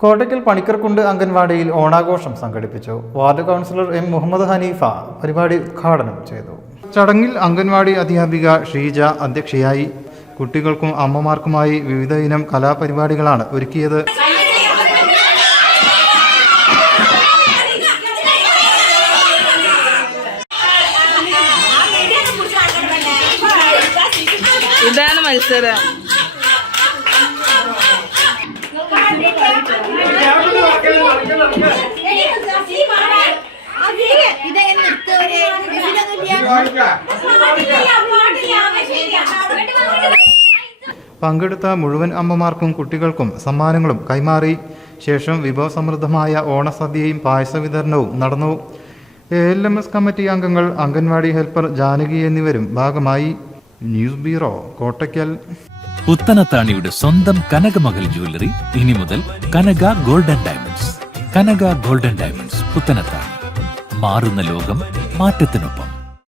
കോട്ടയ്ക്കൽ പണിക്കർക്കുണ്ട് അംഗൻവാടിയിൽ ഓണാഘോഷം സംഘടിപ്പിച്ചു. Ward councillor M Muhammad Hanifa പരിപാടി ഉദ്ഘാടനം ചെയ്തു. ചടങ്ങിൽ അംഗൻവാടി അധ്യാപിക ഷീജ അധ്യക്ഷയായി. കുട്ടികൾക്കും അമ്മമാർക്കുമായി വിവിധ ഇനം കലാപരിപാടികളാണ് ഒരുക്കിയത്. ഇതാണ് മത്സരം. പങ്കെടുത്ത മുഴുവൻ അമ്മമാർക്കും കുട്ടികൾക്കും സമ്മാനങ്ങളും കൈമാറി. ശേഷം വിഭവസമൃദ്ധമായ ഓണസദ്യയും പായസ വിതരണവും നടന്നു. A L M S committee അംഗങ്ങൾ അംഗൻവാടി ഹെൽപ്പർ ജാനകി എന്നിവരും ഭാഗമായി. News bureau Kottakkal. പുത്തനത്താണിയുടെ സ്വന്തം കനകമകൽ ജ്വല്ലറി ഇനി മുതൽ Kanaka golden diamonds. Kanaka golden diamonds Puthanathani. മാറുന്ന ലോകം മാറ്റത്തിനൊപ്പം.